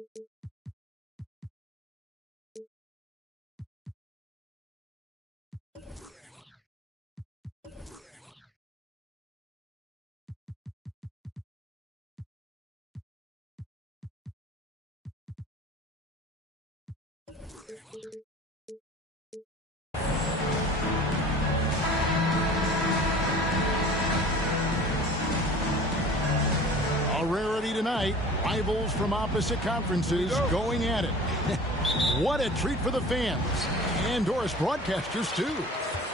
A rarity tonight. Rivals from opposite conferences going at it. What a treat for the fans and Doris broadcasters, too.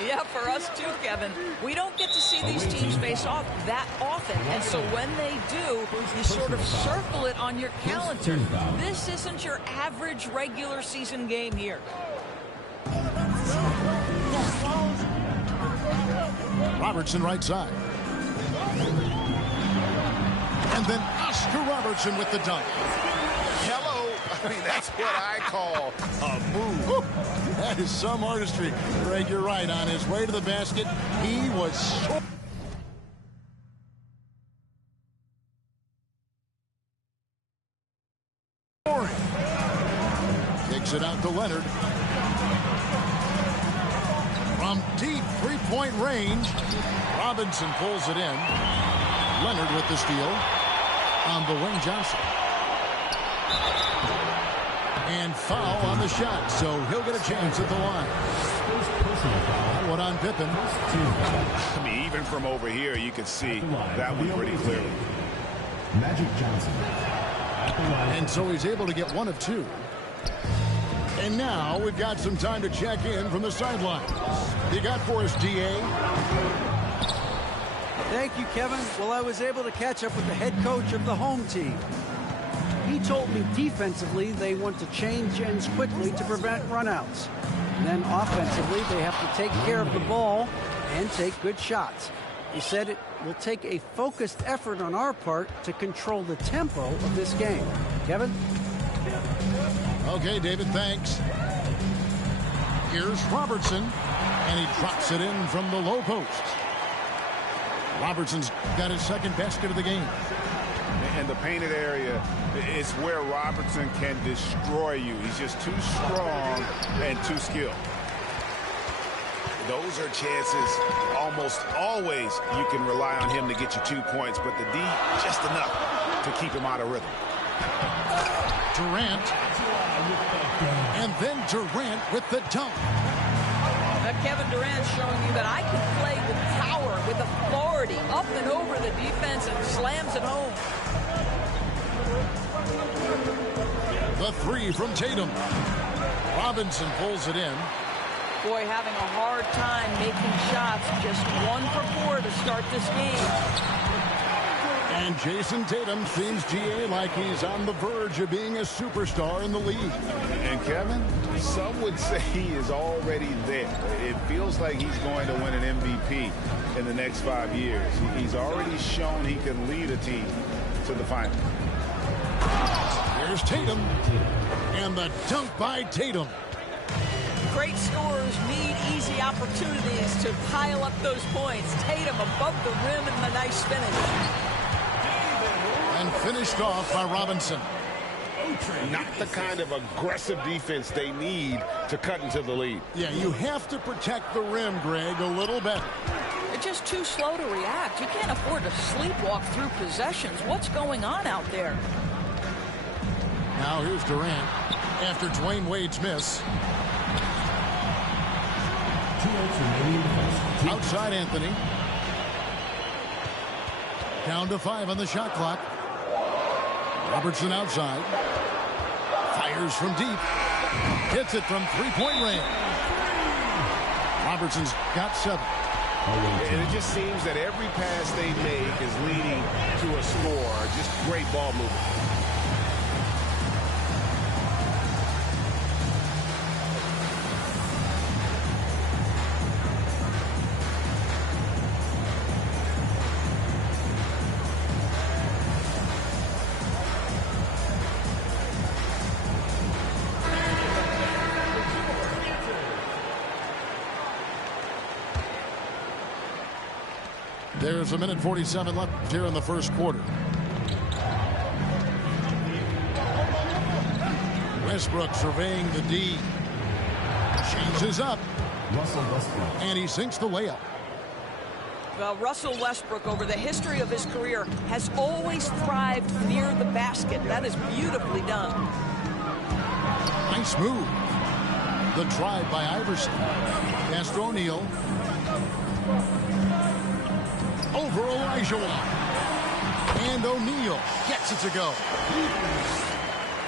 Yeah, for us too, Kevin. We don't get to see these teams face off that often, and so when they do, you sort of circle it on your calendar. This isn't your average regular season game here. Robertson right side. And then Oscar Robertson with the dunk. Hello. I mean, that's what I call a move. Woo. That is some artistry. Greg, you're right. On his way to the basket, he was so... Kicks it out to Leonard. From deep three-point range, Robinson pulls it in. Leonard with the steal on the wing. Johnson. And foul on the shot, so he'll get a chance at the line. What on Pippen? I mean, even from over here, you can see that one pretty clearly. Magic Johnson. And so he's able to get one of two. And now we've got some time to check in from the sidelines. You got for us, D.A.? Thank you, Kevin. Well, I was able to catch up with the head coach of the home team. He told me defensively they want to change ends quickly to prevent runouts. And then offensively, they have to take care of the ball and take good shots. He said it will take a focused effort on our part to control the tempo of this game. Kevin? Okay, David, thanks. Here's Robertson, and he drops it in from the low post. Robertson's got his second basket of the game. And the painted area is where Robertson can destroy you. He's just too strong and too skilled. Those are chances almost always you can rely on him to get you 2 points, but the D, just enough to keep him out of rhythm. Durant. And then Durant with the dunk. Kevin Durant showing you that I can play with power, with authority, up and over the defense and slams it home. The three from Tatum. Robinson pulls it in. Boy, having a hard time making shots. Just 1 for 4 to start this game. And Jason Tatum seems, GA, like he's on the verge of being a superstar in the league. And Kevin, some would say he is already there. It feels like he's going to win an MVP in the next 5 years. He's already shown he can lead a team to the final. Here's Tatum. And the dunk by Tatum. Great scorers need easy opportunities to pile up those points. Tatum above the rim and the nice finish. And finished off by Robinson. Not the kind of aggressive defense they need to cut into the lead. Yeah, you have to protect the rim, Greg, a little better. They're just too slow to react. You can't afford to sleepwalk through possessions. What's going on out there? Now here's Durant after Dwayne Wade's miss. Outside Anthony. Down to 5 on the shot clock. Robertson outside. Fires from deep. Hits it from three-point range. Robertson's got 7. And it just seems that every pass they make is leading to a score. Just great ball movement. There's a minute 47 left here in the first quarter. Westbrook surveying the D. Changes up. Russell Westbrook. And he sinks the layup. Well, Russell Westbrook, over the history of his career, has always thrived near the basket. That is beautifully done. Nice move. The drive by Iverson. Pass to O'Neal. Over Olajuwon. And O'Neal gets it to go.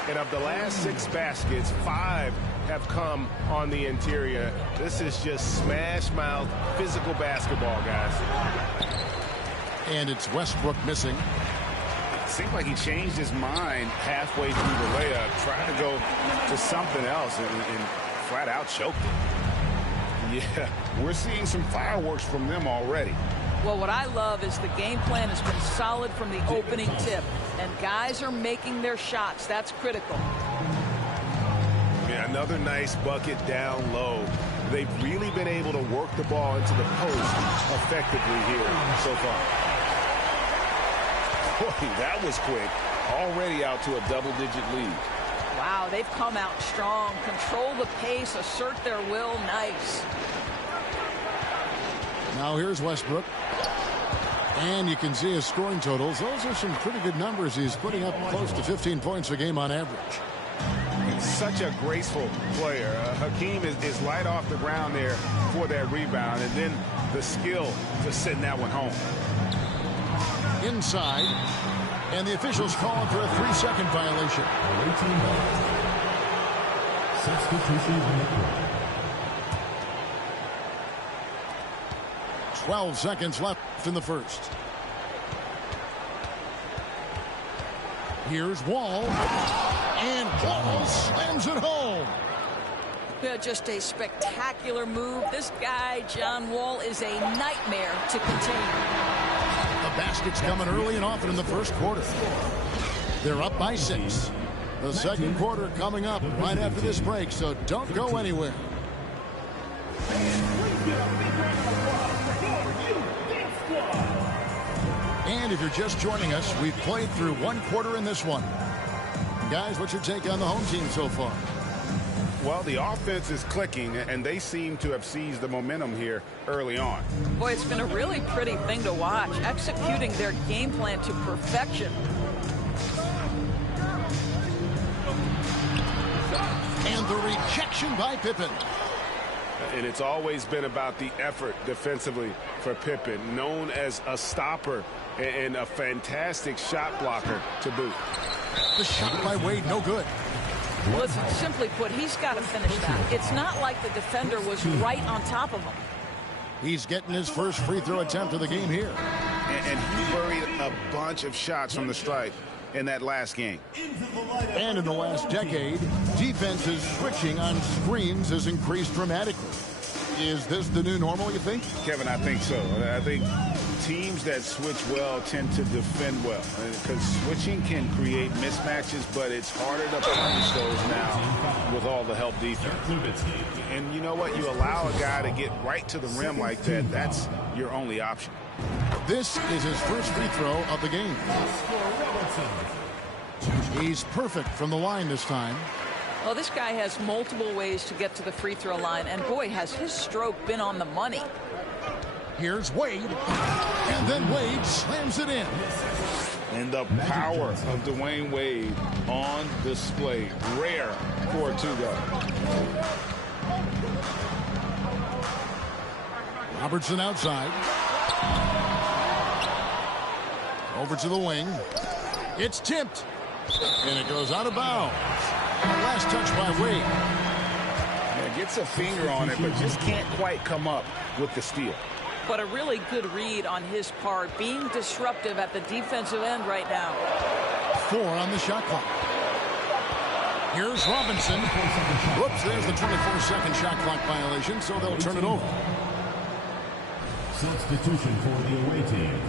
And of the last 6 baskets, 5 have come on the interior. This is just smash mouth physical basketball, guys. And it's Westbrook missing. It seemed like he changed his mind halfway through the layup, tried to go to something else and flat out choked it. Yeah, we're seeing some fireworks from them already. Well, what I love is the game plan has been solid from the opening tip, and guys are making their shots. That's critical. Yeah, another nice bucket down low. They've really been able to work the ball into the post effectively here so far. Boy, that was quick. Already out to a double-digit lead. Wow, they've come out strong. Control the pace, assert their will. Nice. Now here's Westbrook. And you can see his scoring totals. Those are some pretty good numbers. He's putting up close to 15 points a game on average. He's such a graceful player. Hakeem is light off the ground there for that rebound. And then the skill to send that one home. Inside. And the officials calling for a 3-second violation. Substitution on the court. 12 seconds left in the first. Here's Wall. And Wall slams it home. Just a spectacular move. This guy, John Wall, is a nightmare to contain. The basket's coming early and often in the first quarter. They're up by 6. The second quarter coming up right after this break, so don't go anywhere. And if you're just joining us, we've played through 1 quarter in this one. Guys, what's your take on the home team so far? Well, the offense is clicking, and they seem to have seized the momentum here early on. Boy, it's been a really pretty thing to watch, executing their game plan to perfection. And the rejection by Pippen. And it's always been about the effort defensively for Pippen, known as a stopper and a fantastic shot blocker to boot. The shot by Wade, no good. Listen, simply put, he's got to finish that. It's not like the defender was right on top of him. He's getting his first free throw attempt of the game here. And he buried a bunch of shots from the stripe in that last game. And in the last decade, defenses switching on screens has increased dramatically. Is this the new normal, you think? Kevin, I think so. I think teams that switch well tend to defend well, because switching can create mismatches, but it's harder to punish those now with all the help defense. And you know what? You allow a guy to get right to the rim like that, that's your only option. This is his first free throw of the game. He's perfect from the line this time. Well, this guy has multiple ways to get to the free throw line, and boy, has his stroke been on the money. Here's Wade, and then Wade slams it in. And the power of Dwayne Wade on display. Rare for a two-guard. Robertson outside. Over to the wing. It's tipped. And it goes out of bounds. Last touch by Wade. Yeah, gets a finger on it, but just can't quite come up with the steal. But a really good read on his part, being disruptive at the defensive end right now. 4 on the shot clock. Here's Robinson. Whoops, there's the 24-second shot clock violation, so they'll turn it over. Substitution for the away team.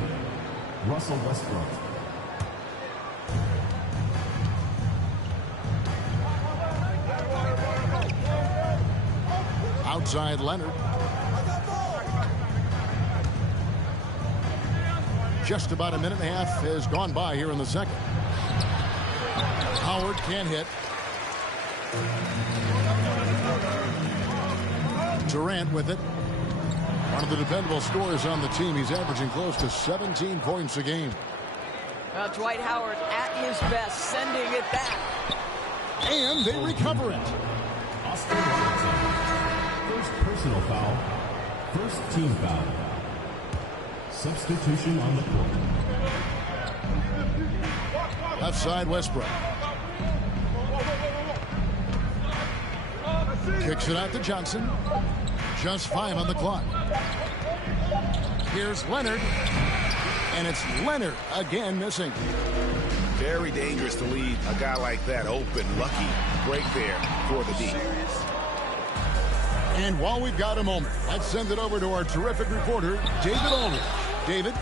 Russell Westbrook. Outside Leonard. Just about a minute and a half has gone by here in the second. Howard can't hit. Durant with it. One of the dependable scorers on the team. He's averaging close to 17 points a game. Dwight Howard at his best, sending it back. And they recover it. Austin Robertson. First personal foul. First team foul. Substitution on the court. Left side, Westbrook. Kicks it out to Johnson. Just 5 on the clock. Here's Leonard. And it's Leonard again missing. Very dangerous to leave a guy like that open. Lucky break there for the D. And while we've got a moment, let's send it over to our terrific reporter, David Aldridge. David?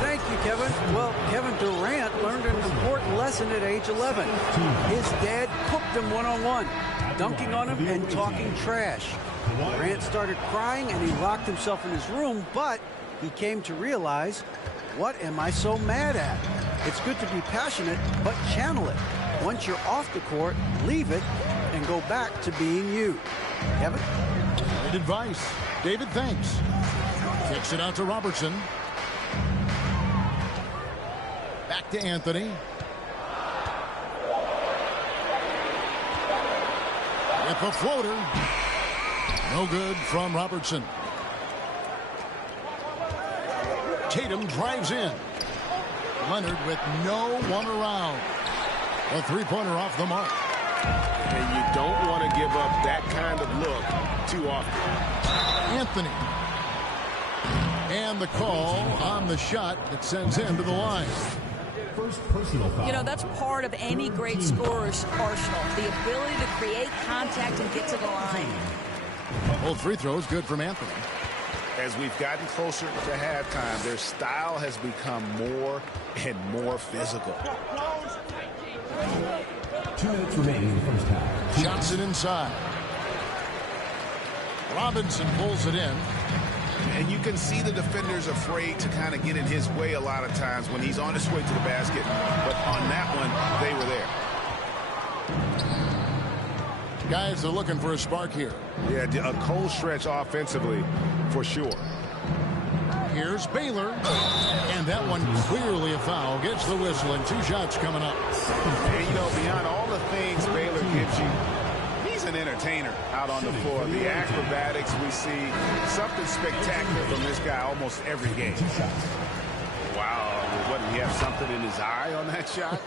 Thank you, Kevin. Well, Kevin Durant learned an important lesson at age 11. His dad cooked him one-on-one, dunking on him and talking trash. Durant started crying and he locked himself in his room, but he came to realize, what am I so mad at? It's good to be passionate, but channel it. Once you're off the court, leave it and go back to being you. Kevin? Great advice. David, thanks. Kicks it out to Robertson. Back to Anthony. With a floater. No good from Robertson. Tatum drives in. Leonard with no one around. A three-pointer off the mark. And you don't want to give up that kind of look too often. Anthony. And the call on the shot that sends him to the line. First personal foul. You know, that's part of any great scorer's arsenal. The ability to create contact and get to the line. Both free throws good from Anthony. As we've gotten closer to halftime, their style has become more and more physical. 2 minutes remaining in the first half. Johnson inside. Robinson pulls it in. And you can see the defenders afraid to kind of get in his way a lot of times when he's on his way to the basket. But on that one, they were there. Guys are looking for a spark here. Yeah, a cold stretch offensively for sure. Here's Baylor. And that one clearly a foul. Gets the whistle and 2 shots coming up. And, you know, beyond all the things Baylor gives you, he's an entertainer out on the floor. The acrobatics we see, something spectacular from this guy almost every game. 2 shots. Wow. What, did he have something in his eye on that shot?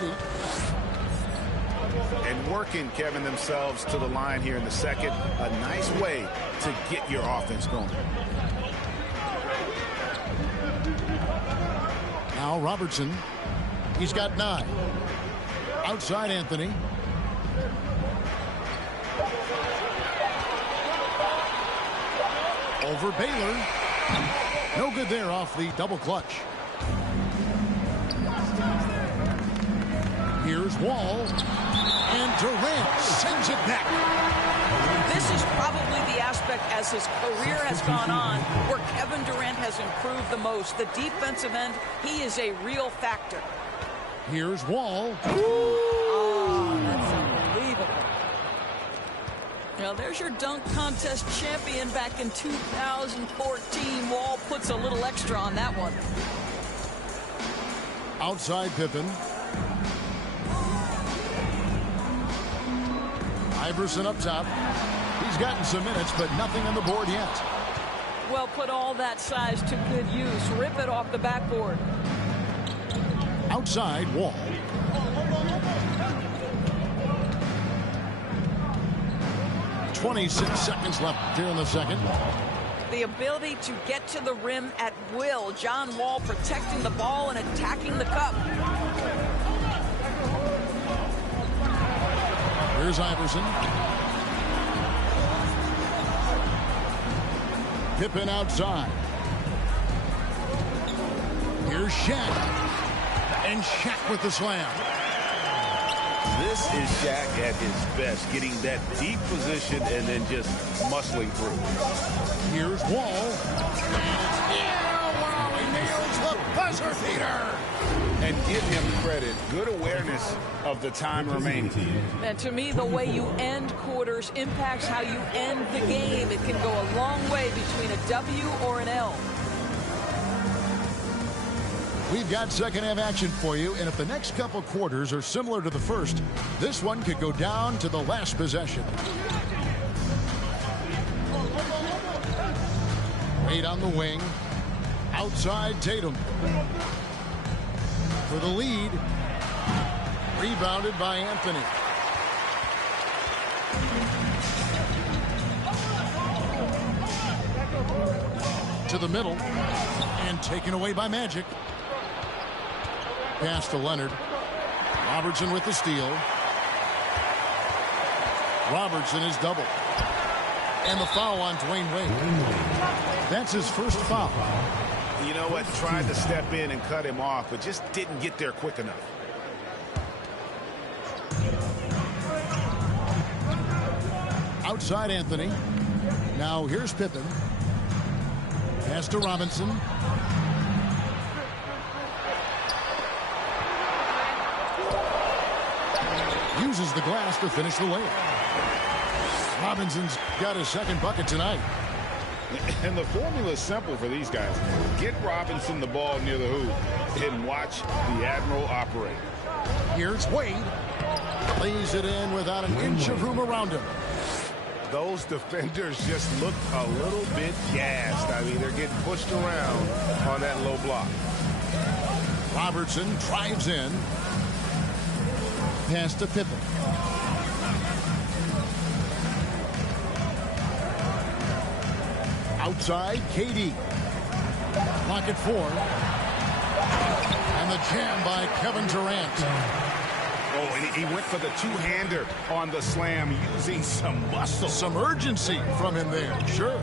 Maybe. And working, Kevin, themselves to the line here in the second. A nice way to get your offense going. Now Robertson. He's got 9. Outside Anthony. Over Baylor. No good there off the double clutch. Here's Wall. And Durant sends it back. This is probably the aspect as his career has gone on where Kevin Durant has improved the most. The defensive end, he is a real factor. Here's Wall. Oh, that's unbelievable. Now there's your dunk contest champion back in 2014. Wall puts a little extra on that one. Outside Pippen. Iverson up top. He's gotten some minutes, but nothing on the board yet. Well, put all that size to good use. Rip it off the backboard. Outside Wall. .26 seconds left here in the second. The ability to get to the rim at will. John Wall protecting the ball and attacking the cup. Here's Iverson. Pippen outside. Here's Shaq. And Shaq with the slam. This is Shaq at his best, getting that deep position and then just muscling through. Here's Wall. Yeah, wow, he nails the buzzer beater. And give him credit. Good awareness of the time remaining. And to me, the way you end quarters impacts how you end the game. It can go a long way between a W or an L. We've got second half action for you, and if the next couple quarters are similar to the first, this one could go down to the last possession. Wade on the wing. Outside Tatum. For the lead. Rebounded by Anthony. To the middle. And taken away by Magic. Pass to Leonard. Robertson with the steal. Robertson is double. And the foul on Dwayne Wade. That's his first foul. You know what? Tried to step in and cut him off, but just didn't get there quick enough. Outside Anthony. Now here's Pippen. Pass to Robinson. Uses the glass to finish the layup. Robinson's got his second bucket tonight. And the formula is simple for these guys. Get Robinson the ball near the hoop and watch the Admiral operate. Here's Wade. Lays it in without an inch of room around him. Those defenders just look a little bit gassed. I mean, they're getting pushed around on that low block. Robertson drives in. Pass to Pippen. Outside, KD. Clock at 4. And the jam by Kevin Durant. Oh, and he went for the two-hander on the slam, using some muscle. Some urgency from him there, sure.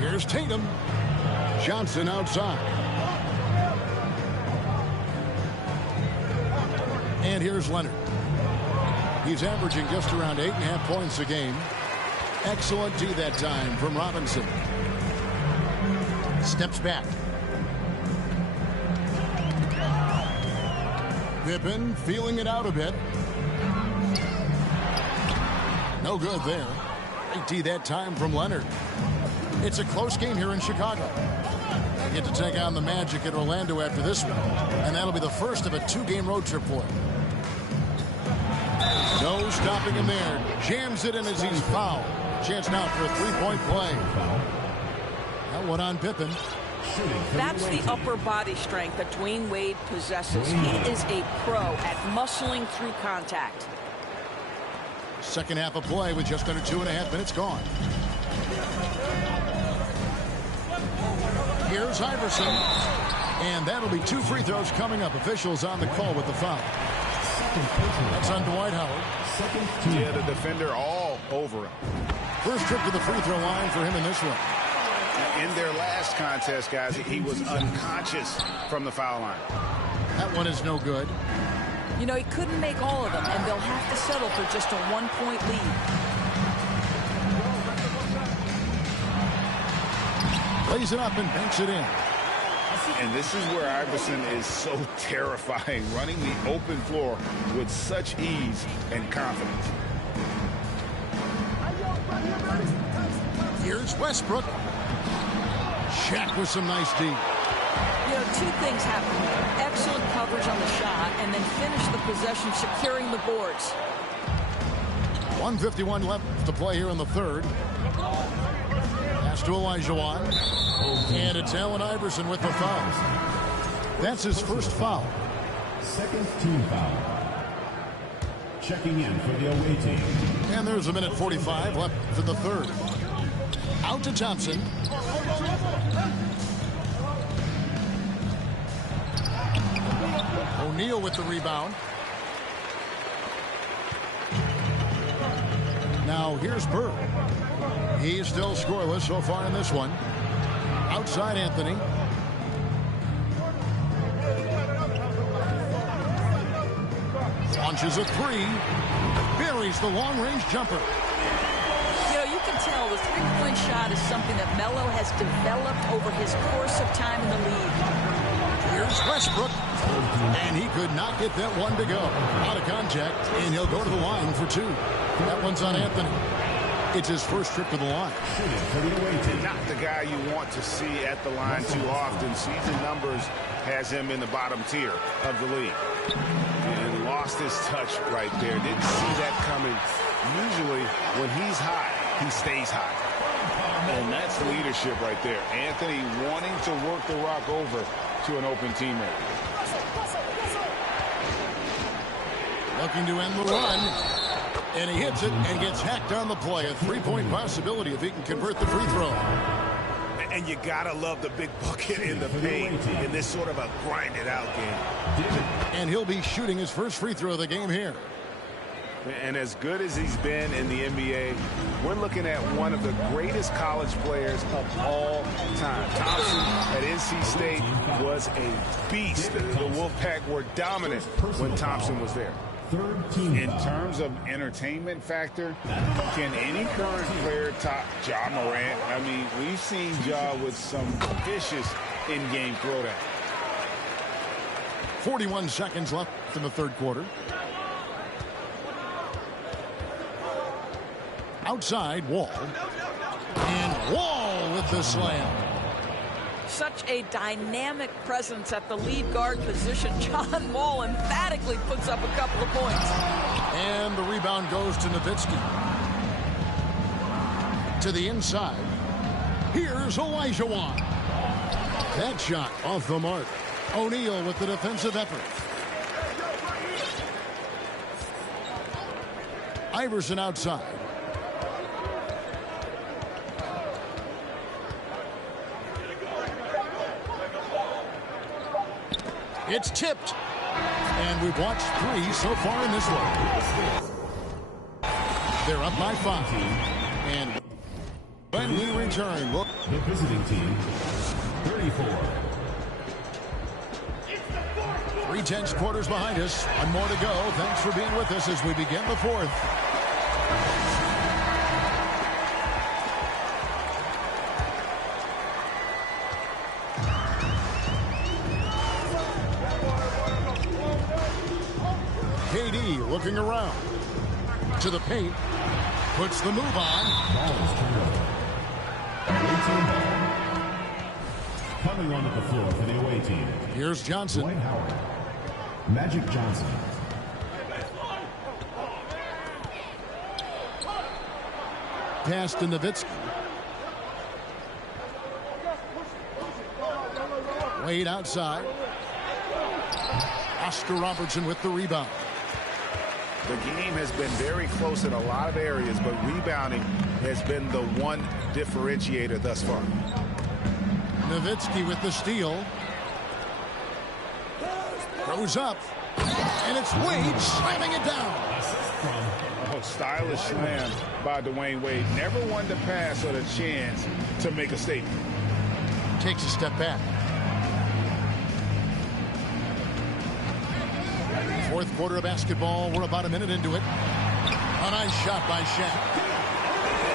Here's Tatum. Johnson outside. And here's Leonard. He's averaging just around 8.5 points a game. Excellent D that time from Robinson. Steps back. Pippen feeling it out a bit. No good there. Great D that time from Leonard. It's a close game here in Chicago. They get to take on the Magic at Orlando after this one. And that'll be the first of a 2-game road trip for him. No stopping him there. Jams it in as he's fouled. Chance now for a 3-point play. That one on Pippen. That's the upper body strength that Dwayne Wade possesses. He is a pro at muscling through contact. Second half of play with just under 2.5 minutes gone. Here's Iverson. And that'll be 2 free throws coming up. Officials on the call with the foul. That's on Dwight Howard. Yeah, the defender all over him. First trip to the free throw line for him in this one. In their last contest, guys, he was unconscious from the foul line. That one is no good. You know, he couldn't make all of them, and they'll have to settle for just a 1-point lead. Lays it up and banks it in. And this is where Iverson is so terrifying, running the open floor with such ease and confidence. Here's Westbrook. Shaq with some nice D. You know, 2 things happen here. Excellent coverage on the shot, and then finish the possession securing the boards. 1:51 left to play here in the third. Pass to Olajuwon. And it's Allen Iverson with the foul. That's his first foul. Second team foul. Checking in for the away team. And there's a minute 45 left in the third. Out to Thompson. O'Neal with the rebound. Now here's Bird. He's still scoreless so far in this one. Outside Anthony. Launches a 3. Buries the long-range jumper. You know, you can tell the three-point shot is something that Melo has developed over his course of time in the league. Here's Westbrook, and he could not get that one to go. Out of contact, and he'll go to the line for two. That one's on Anthony. It's his first trip to the line. Not the guy you want to see at the line too often. Season numbers has him in the bottom tier of the league. And lost his touch right there. Didn't see that coming. Usually, when he's hot, he stays hot. And that's leadership right there. Anthony wanting to work the rock over to an open teammate. Looking to end the run. And he hits it and gets hacked on the play. A three-point possibility if he can convert the free throw. And you gotta love the big bucket in the paint in this sort of a grinded-out game. And he'll be shooting his first free throw of the game here. And as good as he's been in the NBA, we're looking at one of the greatest college players of all time. Thompson at NC State was a beast. The Wolfpack were dominant when Thompson was there. In terms of entertainment factor, can any current player top Ja Morant? I mean, we've seen Ja with some vicious in-game throwdown. 41 seconds left in the third quarter. Outside, Wall. And Wall with the slam. Such a dynamic presence at the lead guard position. John Wall emphatically puts up a couple of points. And the rebound goes to Nowitzki. To the inside. Here's Olajuwon. That shot off the mark. O'Neal with the defensive effort. Iverson outside. It's tipped. And we've watched three so far in this one. They're up by 5. And when we return, look. The visiting team, 34. 3/10 quarters behind us. One more to go. Thanks for being with us as we begin the fourth. KD looking around. To the paint. Puts the move on. Coming onto the floor for the away team. Here's Johnson. Dwight Howard. Magic Johnson. Pass to Nowitzki. Wade outside. Oscar Robertson with the rebound. The game has been very close in a lot of areas, but rebounding has been the one differentiator thus far. Nowitzki with the steal. Throws up. And it's Wade slamming it down. Oh, stylish slam by Dwayne Wade. Never one to pass or a chance to make a statement. Takes a step back. Fourth quarter of basketball. We're about a minute into it. A nice shot by Shaq.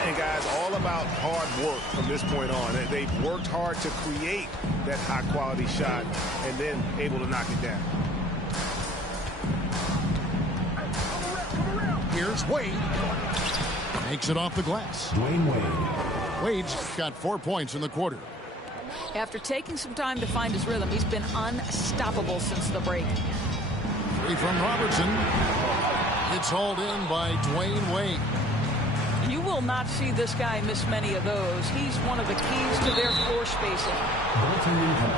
And guys, all about hard work from this point on. They've worked hard to create that high-quality shot and then able to knock it down. Here's Wade. Makes it off the glass. Dwayne Wade. Wade's got 4 points in the quarter. After taking some time to find his rhythm, he's been unstoppable since the break. Three from Robertson. It's hauled in by Dwayne Wade. You will not see this guy miss many of those. He's one of the keys to their floor spacing.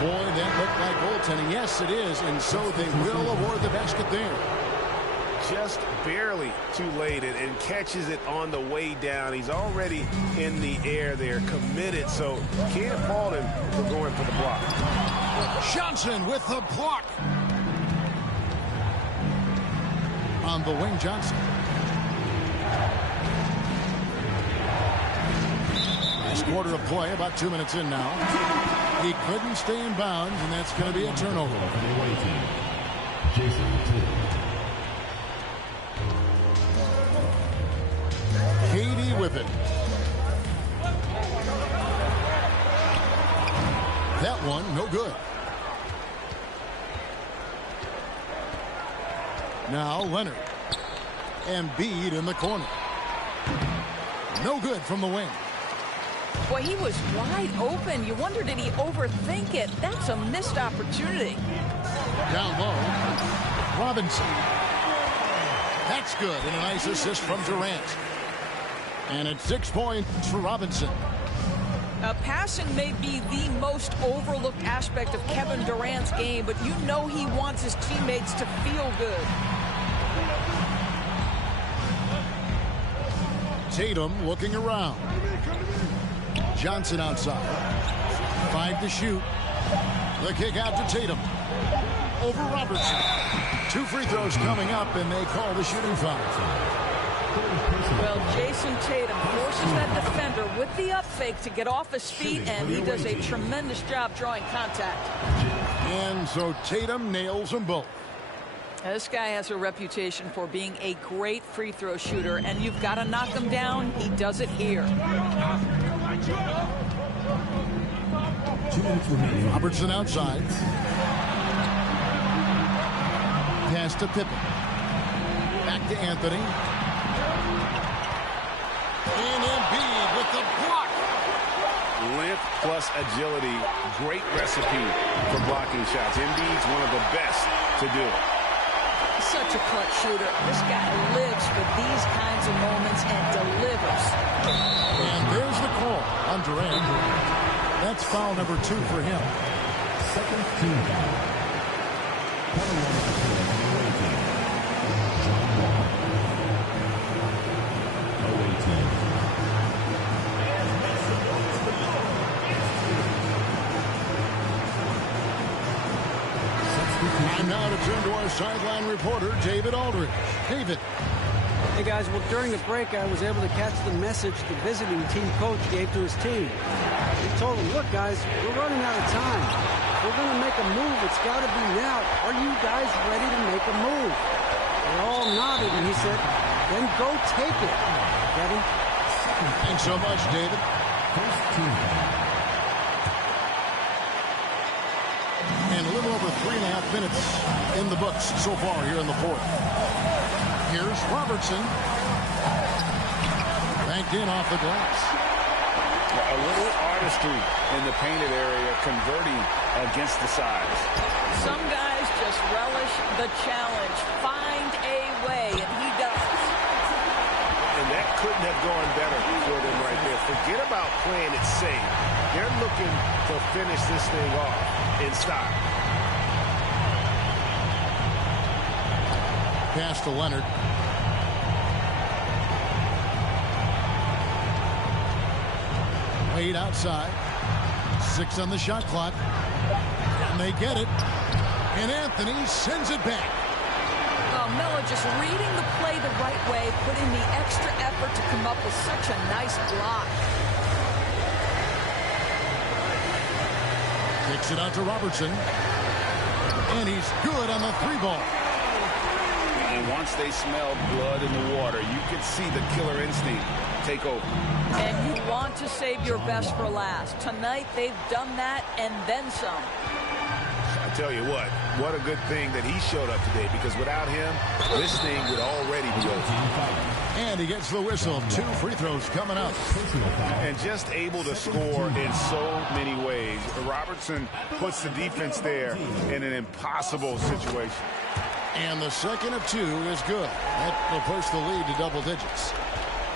Boy, that looked like goaltending. Yes, it is, and so they will award the basket there. Just barely too late and catches it on the way down. He's already in the air there, committed, so can't fault him for going for the block. Johnson with the block. On the wing, Johnson. Last quarter of play, about 2 minutes in now. He couldn't stay in bounds, and that's going to be a turnover. Jason KD with it. That one, no good. Now Leonard. Embiid in the corner. No good from the wing. Boy, he was wide open. You wonder, did he overthink it? That's a missed opportunity. Down low. Robinson. That's good. And a nice assist from Durant. And it's 6 points for Robinson. Passing may be the most overlooked aspect of Kevin Durant's game, but you know he wants his teammates to feel good. Tatum looking around. Johnson outside. 5 to shoot. The kick out to Tatum. Over Robertson. 2 free throws coming up, and they call the shooting foul. Well, Jason Tatum forces that defender with the up fake to get off his feet, and he does a tremendous job drawing contact. And so Tatum nails them both. This guy has a reputation for being a great free throw shooter, and you've got to knock him down. He does it here. 2 minutes remaining. Robertson outside. Pass to Pippen. Back to Anthony. And Embiid with the block. Length plus agility, great recipe for blocking shots. Embiid's one of the best to do it. Such a clutch shooter. This guy lives for these kinds of moments and delivers. And there's the call on Durant. That's foul number 2 for him. Second team foul. Coming on the floor on the away team. John Wall. Away team. And now to turn to our sideline reporter, David Aldridge. David. Hey guys, well during the break I was able to catch the message the visiting team coach gave to his team. He told them, look guys, we're running out of time. If we're going to make a move, it's got to be now. Are you guys ready to make a move? They all nodded and he said, then go take it. Kevin? Thanks so much, David. First team foul. And a little over 3.5 minutes in the books so far here in the fourth. Here's Robertson. Banked in off the glass. A little artistry in the painted area, converting against the size. Some guys just relish the challenge. Find a way, and he does. And that couldn't have gone better for them right there. Forget about playing it safe. They're looking to finish this thing off in style. Pass to Leonard. Wade outside. 6 on the shot clock. And they get it. And Anthony sends it back. Oh, Melo just reading the play the right way, putting the extra effort to come up with such a nice block. Kicks it out to Robertson. And he's good on the 3-ball. And once they smelled blood in the water, you could see the killer instinct take over. And you want to save your best for last. Tonight, they've done that and then some. I tell you what a good thing that he showed up today, because without him, this thing would already be over. And he gets the whistle. 2 free throws coming up. And just able to score in so many ways. Robertson puts the defense there in an impossible situation. And the second of 2 is good. That will push the lead to double digits.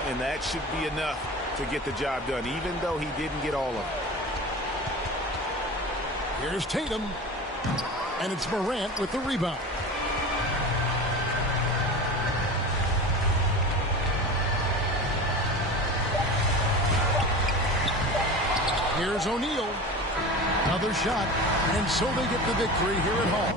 And that should be enough to get the job done, even though he didn't get all of it. Here's Tatum. And it's Morant with the rebound. Here's O'Neal. Another shot. And so they get the victory here at home.